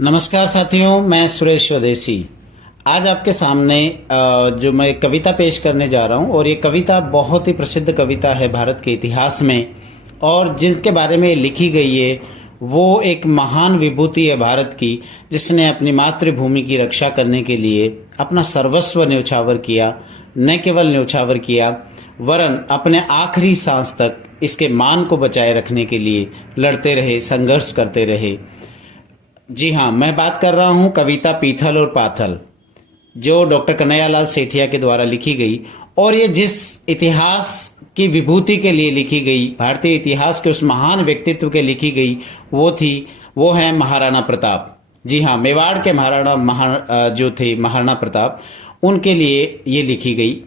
नमस्कार साथियों, मैं सुरेश स्वदेशी। आज आपके सामने जो मैं कविता पेश करने जा रहा हूं और ये कविता बहुत ही प्रसिद्ध कविता है भारत के इतिहास में, और जिसके बारे में लिखी गई है वो एक महान विभूति है भारत की, जिसने अपनी मातृभूमि की रक्षा करने के लिए अपना सर्वस्व न्यौछावर किया। न केवल न्यौछावर किया वरन अपने आखिरी सांस तक इसके मान को बचाए रखने के लिए लड़ते रहे, संघर्ष करते रहे। जी हाँ, मैं बात कर रहा हूँ कविता पीथल और पाथल, जो डॉक्टर कन्हैयालाल सेठिया के द्वारा लिखी गई। और ये जिस इतिहास की विभूति के लिए लिखी गई, भारतीय इतिहास के उस महान व्यक्तित्व के लिखी गई, वो है महाराणा प्रताप। जी हाँ, मेवाड़ के जो थे महाराणा प्रताप, उनके लिए ये लिखी गई।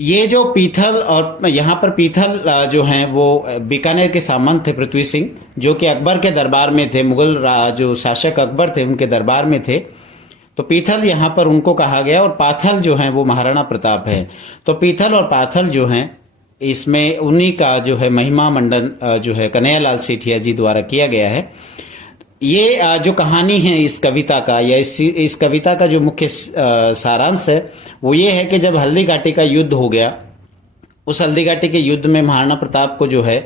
ये जो पीथल, और यहाँ पर पीथल जो हैं वो बीकानेर के सामंत थे पृथ्वी सिंह, जो कि अकबर के दरबार में थे। मुगल जो शासक अकबर थे उनके दरबार में थे। तो पीथल यहाँ पर उनको कहा गया, और पाथल जो हैं वो महाराणा प्रताप है। तो पीथल और पाथल जो हैं, इसमें उन्हीं का जो है महिमा मंडन जो है कन्हैयालाल सेठिया जी द्वारा किया गया है। ये जो कहानी है इस कविता का, या इस कविता का जो मुख्य सारांश है वो ये है कि जब हल्दी घाटी का युद्ध हो गया, उस हल्दी घाटी के युद्ध में महाराणा प्रताप को जो है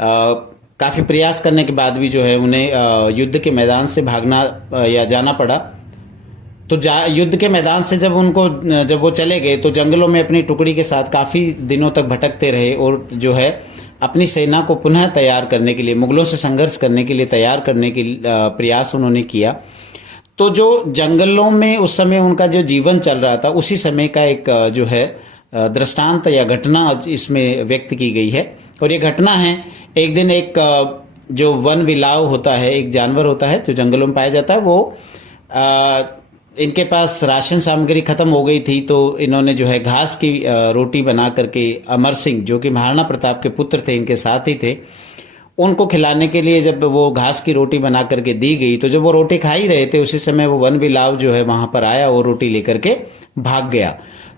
काफ़ी प्रयास करने के बाद भी जो है उन्हें युद्ध के मैदान से भागना या जाना पड़ा। तो युद्ध के मैदान से जब वो चले गए तो जंगलों में अपनी टुकड़ी के साथ काफ़ी दिनों तक भटकते रहे, और जो है अपनी सेना को पुनः तैयार करने के लिए, मुगलों से संघर्ष करने के लिए तैयार करने के प्रयास उन्होंने किया। तो जो जंगलों में उस समय उनका जो जीवन चल रहा था, उसी समय का एक जो है दृष्टांत या घटना इसमें व्यक्त की गई है। और ये घटना है, एक दिन एक जो वन बिलाव होता है, एक जानवर होता है जो जंगलों में पाया जाता है, वो इनके पास राशन सामग्री खत्म हो गई थी। तो इन्होंने जो है घास की रोटी बना करके अमर सिंह, जो कि महाराणा प्रताप के पुत्र थे, इनके साथ ही थे, उनको खिलाने के लिए जब वो घास की रोटी बना करके दी गई, तो जब वो रोटी खा ही रहे थे उसी समय वो वन बिलाव जो है वहां पर आया, वो रोटी लेकर के भाग गया।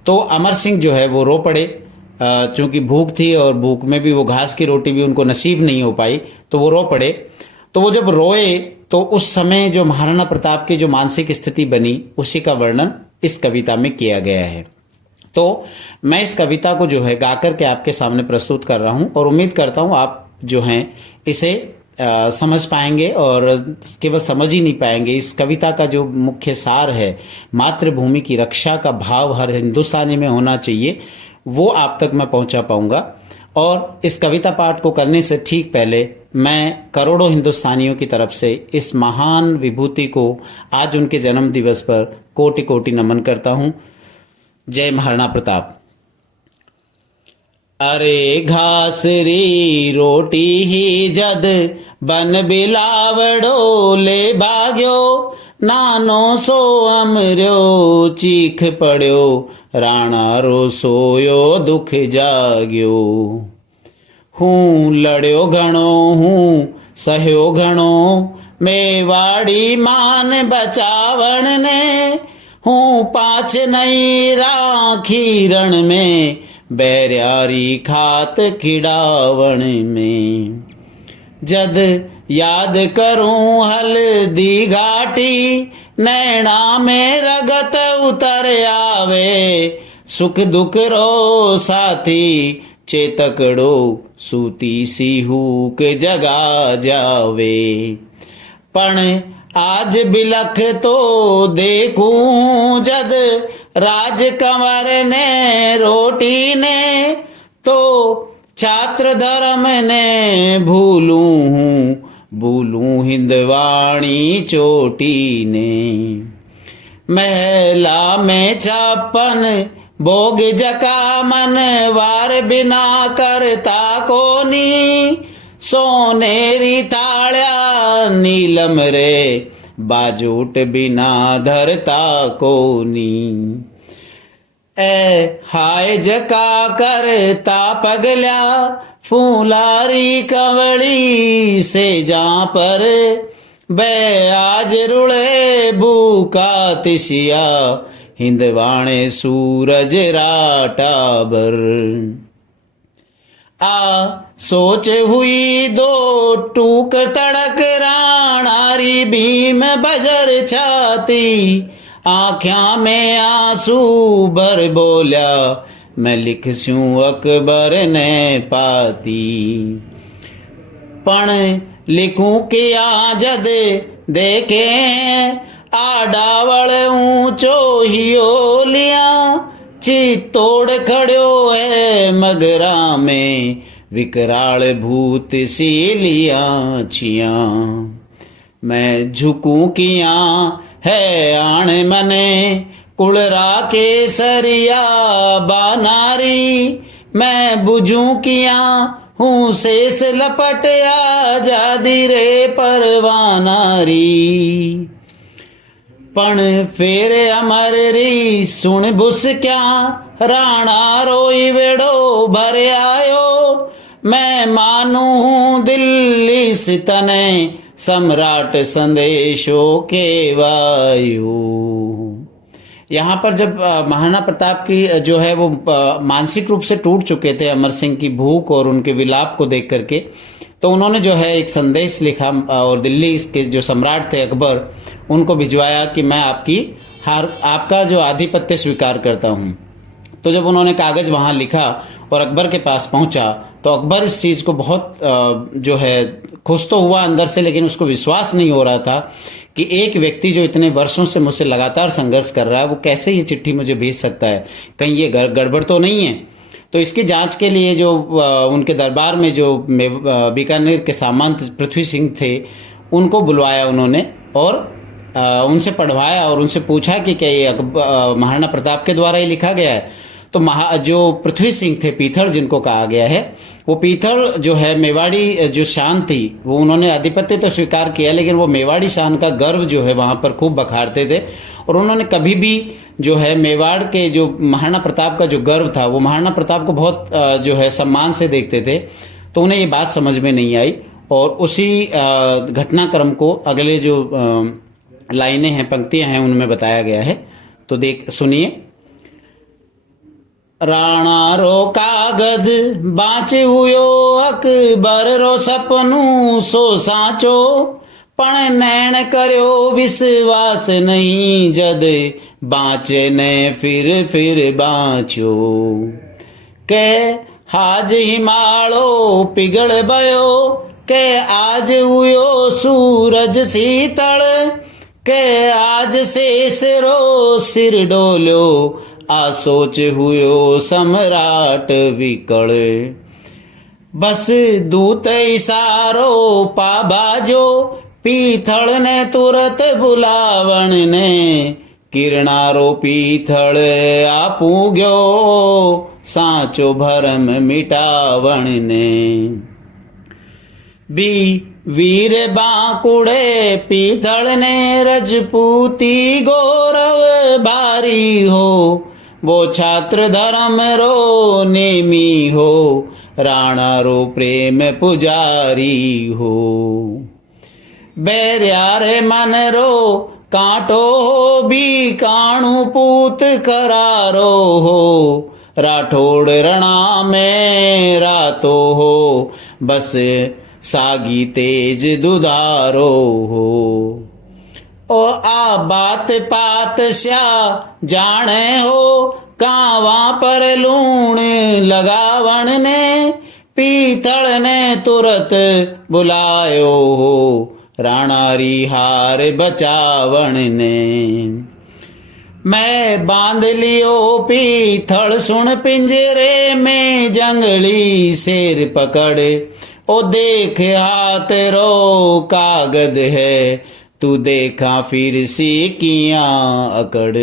तो अमर सिंह जो है वो रो पड़े, चूंकि भूख थी और भूख में भी वो घास की रोटी भी उनको नसीब नहीं हो पाई, तो वो रो पड़े। तो वो जब रोए तो उस समय जो महाराणा प्रताप की जो मानसिक स्थिति बनी, उसी का वर्णन इस कविता में किया गया है। तो मैं इस कविता को जो है गा करके आपके सामने प्रस्तुत कर रहा हूं, और उम्मीद करता हूं आप जो हैं इसे समझ पाएंगे, और केवल समझ ही नहीं पाएंगे, इस कविता का जो मुख्य सार है, मातृभूमि की रक्षा का भाव हर हिंदुस्तानी में होना चाहिए, वो आप तक मैं पहुंचा पाऊंगा। और इस कविता पाठ को करने से ठीक पहले मैं करोड़ों हिंदुस्तानियों की तरफ से इस महान विभूति को आज उनके जन्म दिवस पर कोटि कोटि नमन करता हूं। जय महाराणा प्रताप। अरे घास री रोटी ही जद बन बिलावड़ो ले भाग्यो, नानो सो अमर्यो चीख पड़्यो, राणा रो सोयो दुख जाग्यो। हूँ लड़्यो घणो हूँ सहयो घणो, मेवाड़ी मान बचावण ने, हूँ पाछ नहीं राखी रण में, बैरियारी खात खिड़ावण में। जद याद करूं हल्दी घाटी, नैना में रगत उतर आवे, सुख दुख रो साथी चेतकड़ो, सूती सी हूक जगा जावे। पण आज बिलख तो देखूं जद राज कंवर ने रोटी ने, तो छात्र धर्म ने भूलूं हिंदवाणी चोटी ने। महला में छापन भोग जका मन, वार बिना करता कोनी, सोनेरी थाळ्या नीलम रे, बाजूट बिना धरता कोनी। ए हाय जका करता पगल्या, फूलारी कंवली से जहाँ पर, बे आज रुड़े भूखा तिसिया, हिंदवाणे सूरज राटाबर। आ सोच हुई दो टूक तड़क राणारी मारी भीम बजर छाती, आँख्या में आंसू भर बोल्या, मैं लिखस्यूं अकबर ने पाती। पण लिखूं किया जद देखे, आडावल ऊंचो हियो लिया, चित्तोड़ खड़ो है मगरा में, विकराल भूत सी लिया छिया। मैं झुकूं किया है आण मने, कुलरा के सरिया बानारी, मैं बुझूं किया हूँ शेष लपट आजादी रे परवानारी। पण फेर अमर री सुन बुस क्या, राणा रोई वेड़ो भर आयो, मैं मानू हूँ दिल्ली सितने, सम्राट संदेशो के वायु। यहाँ पर जब महाराणा प्रताप की जो है वो मानसिक रूप से टूट चुके थे अमर सिंह की भूख और उनके विलाप को देख करके, तो उन्होंने जो है एक संदेश लिखा और दिल्ली के जो सम्राट थे अकबर, उनको भिजवाया कि मैं आपका जो आधिपत्य स्वीकार करता हूँ। तो जब उन्होंने कागज वहाँ लिखा और अकबर के पास पहुँचा, तो अकबर इस चीज़ को बहुत जो है खुश तो हुआ अंदर से, लेकिन उसको विश्वास नहीं हो रहा था कि एक व्यक्ति जो इतने वर्षों से मुझसे लगातार संघर्ष कर रहा है, वो कैसे ये चिट्ठी मुझे भेज सकता है, कहीं ये गड़बड़ तो नहीं है। तो इसकी जांच के लिए जो उनके दरबार में जो बीकानेर के सामंत पृथ्वी सिंह थे, उनको बुलवाया उन्होंने और उनसे पढ़वाया और उनसे पूछा कि क्या ये महाराणा प्रताप के द्वारा ही लिखा गया है। तो जो पृथ्वी सिंह थे, पीथड़ जिनको कहा गया है, वो पीथड़ जो है मेवाड़ी जो शान थी, वो उन्होंने आधिपत्य तो स्वीकार किया, लेकिन वो मेवाड़ी शान का गर्व जो है वहाँ पर खूब बखारते थे। और उन्होंने कभी भी जो है मेवाड़ के जो महाराणा प्रताप का जो गर्व था, वो महाराणा प्रताप को बहुत जो है सम्मान से देखते थे। तो उन्हें ये बात समझ में नहीं आई और उसी घटनाक्रम को अगले जो लाइनें हैं, पंक्तियां हैं, उनमें बताया गया है। तो सुनिए। राणा रो कागद बाँचे हुयो, अकबर रो सपनू सो साचो, पण नैण कर्यो विश्वास नहीं, जद बाँचे ने फिर बाँचो। के हाज हिमालो पिघल भयो, के आज हुयो सूरज शीतल, के आज शेष रो सिर डोलो, आ सोच हुयो सम्राट विकल। बस दूत इशारो पा बाजो, पीथल ने तुरत बुलावण ने, किरणारो पीथल आपू गयो, साचो भरम मिटावण ने। वीर बांकुड़े पीथल ने, रजपूती गौरव भारी हो, वो छात्र धर्म रो नेमी हो, राणा रो प्रेम पुजारी हो। बैर्यारे मन रो कांटो हो, भी काणू पूत करारो हो, राठौड़ रणा में रातो हो, बस सागी तेज दुधारो हो। ओ आ बात पात श्या जाने हो, कावा पर लूण लगावण ने, पीथल ने तुरत बुलायो हो, राणा री हार बचावण ने। मैं बांध लियो पीथल सुन पिंजरे में, जंगली शेर पकड़, ओ देख हाथ रो कागद है, तू देखा फिर सी किया अकड़।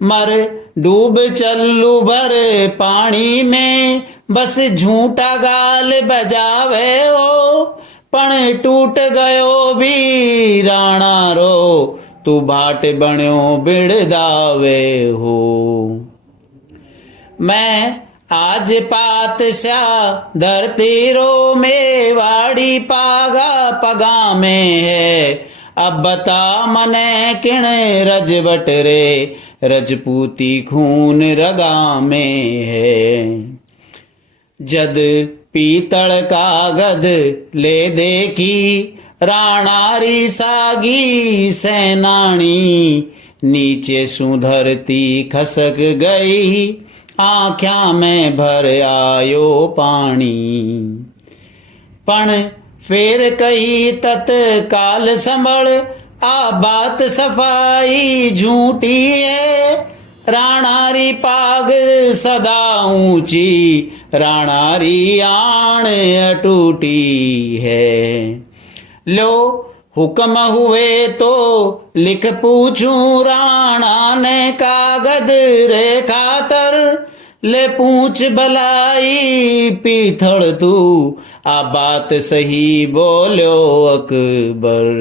मर डूब चलू भर पानी में, बस झूठा गाल बजावे हो, पण टूट गयो भी राणा रो, तू भाट बण्यो बिड़दावे हो। मैं आज पातशाह धरती रो, मेवाड़ी पागा पगा में है, अब बता मने किण रजवट रे, रजपूती खून रगा में है। जद पीतल कागद ले देखी, राणारी सागी सैनाणी, नीचे सु धरती खसक गई, आँख्या में भर आयो पानी। पण फेर कही तत्काल संभल, आ बात सफाई झूठी है, राणारी पाग सदा ऊंची, राणारी आण अटूटी है। लो हुक्म हुए तो लिख पूछूं, राणा ने कागद रे खातर, ले पूछ भलाई पीथल तू, आ बात सही बोलो अकबर।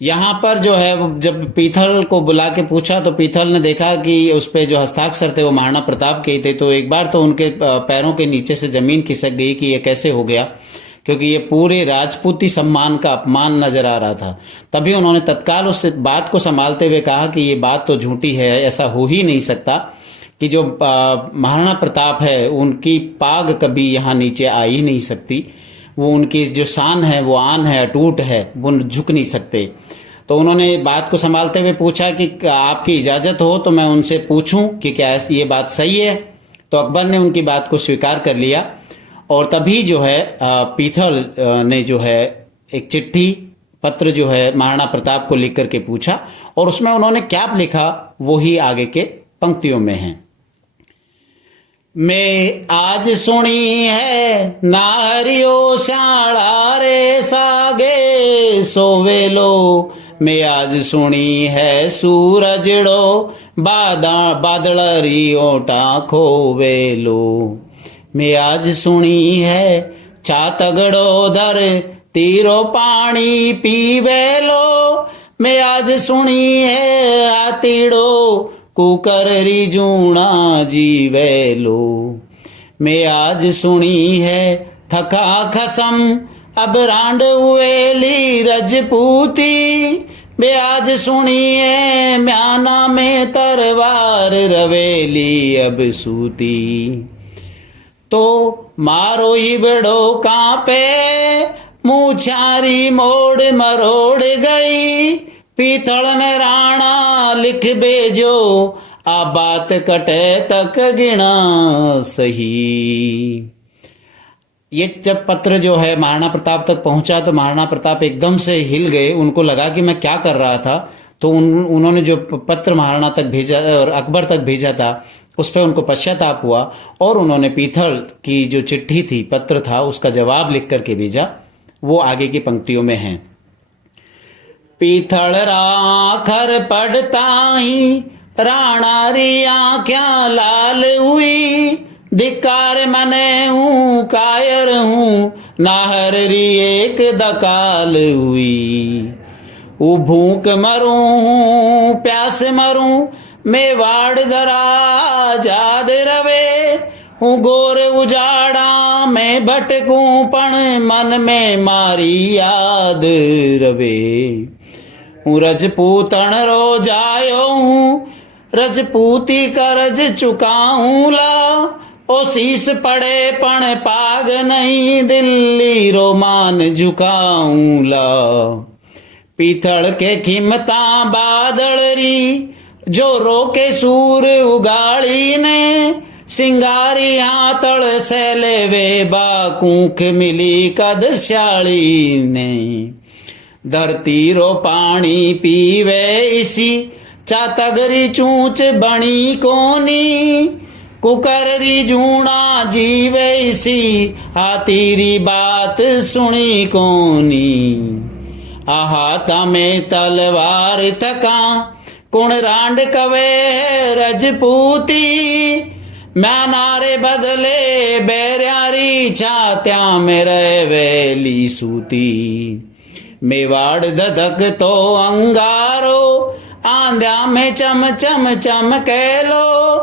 यहाँ पर जो है जब पीथल को बुला के पूछा तो पीथल ने देखा कि उस पे जो हस्ताक्षर थे वो महाराणा प्रताप के ही थे। तो एक बार तो उनके पैरों के नीचे से जमीन खिसक गई कि ये कैसे हो गया, क्योंकि ये पूरे राजपूती सम्मान का अपमान नजर आ रहा था। तभी उन्होंने तत्काल उस बात को संभालते हुए कहा कि ये बात तो झूठी है, ऐसा हो ही नहीं सकता कि जो महाराणा प्रताप है उनकी पाग कभी यहाँ नीचे आ ही नहीं सकती, वो उनकी जो शान है वो आन है, अटूट है, वो झुक नहीं सकते। तो उन्होंने बात को संभालते हुए पूछा कि आपकी इजाज़त हो तो मैं उनसे पूछूं कि क्या ये बात सही है। तो अकबर ने उनकी बात को स्वीकार कर लिया और तभी जो है पीथल ने जो है एक चिट्ठी पत्र जो है महाराणा प्रताप को लिख करके पूछा और उसमें उन्होंने क्या लिखा वो ही आगे के पंक्तियों में है। मैं आज सुनी है नारियो शाला रे सागे सोवेलो, मैं आज सुनी है सूरजड़ो बादलरी ओटा खोवेलो, मैं आज सुनी है चातगड़ो दर तीरो पानी पीवेलो, मैं आज सुनी है आतीड़ो कुकररी जूणा जीवेलो, मैं आज सुनी है थका खसम अब रांड उवेली रजपूती, मैं आज सुनी है म्याना में तरवार रवेली अब सूती। तो मारो ही बड़ो कांपे मूछारी मोड़ मरोड़ गई, पीथल ने राणा लिख भेजो आ बात कटे तक गिना सही। ये जब पत्र जो है महाराणा प्रताप तक पहुंचा तो महाराणा प्रताप एकदम से हिल गए, उनको लगा कि मैं क्या कर रहा था। तो उन्होंने जो पत्र महाराणा तक भेजा और अकबर तक भेजा था उस पर उनको पश्चाताप हुआ और उन्होंने पीथल की जो चिट्ठी थी पत्र था उसका जवाब लिख करके भेजा। वो आगे की पंक्तियों में है। पीथल राखर पड़ता ही राणा री आँख्या लाल हुई, धिक्कार मने हूँ कायर हूँ नाहर री एक दकाल हुई, ऊ भूख मरूं प्यास मरूं मेवाड़ धरा जाद रवे, हूँ गोर उजाड़ा मैं भटकूं पण मन में मारी याद रवे, हूँ रजपूतन रो जायो हूँ रजपूती करज चुकाऊं ला, ओ शीस पड़े पण पाग नहीं दिल्ली रो मान झुकाऊं ला, पीथल के खिमता बादलरी जो रोके सूर उगाड़ी ने, सिंगारी हाथड़ से लेवे बाकूख मिली कद श्याली ने, धरती रो पानी पीवे इसी चातगरी चूच बनी कोनी, कुकररी जूणा जीवे इसी हाथीरी बात सुनी कोनी, आहाता में तलवार थका कुण रांड कवे रजपूती, म्यानारे बदले बैरारी छात्या में रेवेली सूती, मेवाड़ धधक तो अंगारो आंध्या में चम चम चम कैलो,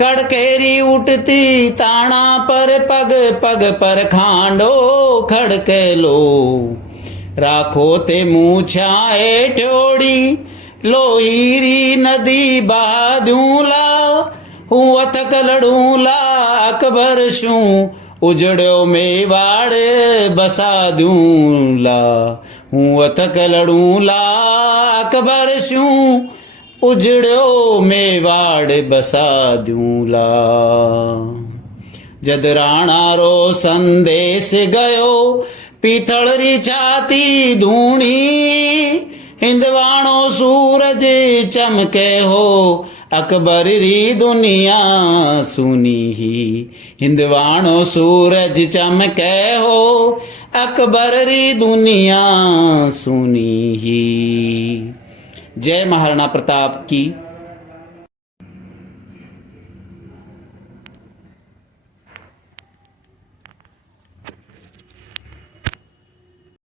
कड़केरी उठती ताना पर पग पग पर खांडो खड़के लो, राखो ते मूछाए ठोड़ी लोहीरी नदी बहादूला, हूँ अथक लड़ूला अकबर शू उजड़ो मेवाड़ बसा दूं ला हूँ अथक लड़ूं ला अकबर स्यूं उजड़ो मेवाड़ बसा दूं ला। जद राणा रो संदेश गयो पीथल छाती धूणी हिंदवाणो सूरज चमके हो अकबर री दुनिया सुनी ही हिंदवाणो सूरज चमके हो अकबर री दुनिया सुनी ही। जय महाराणा प्रताप की।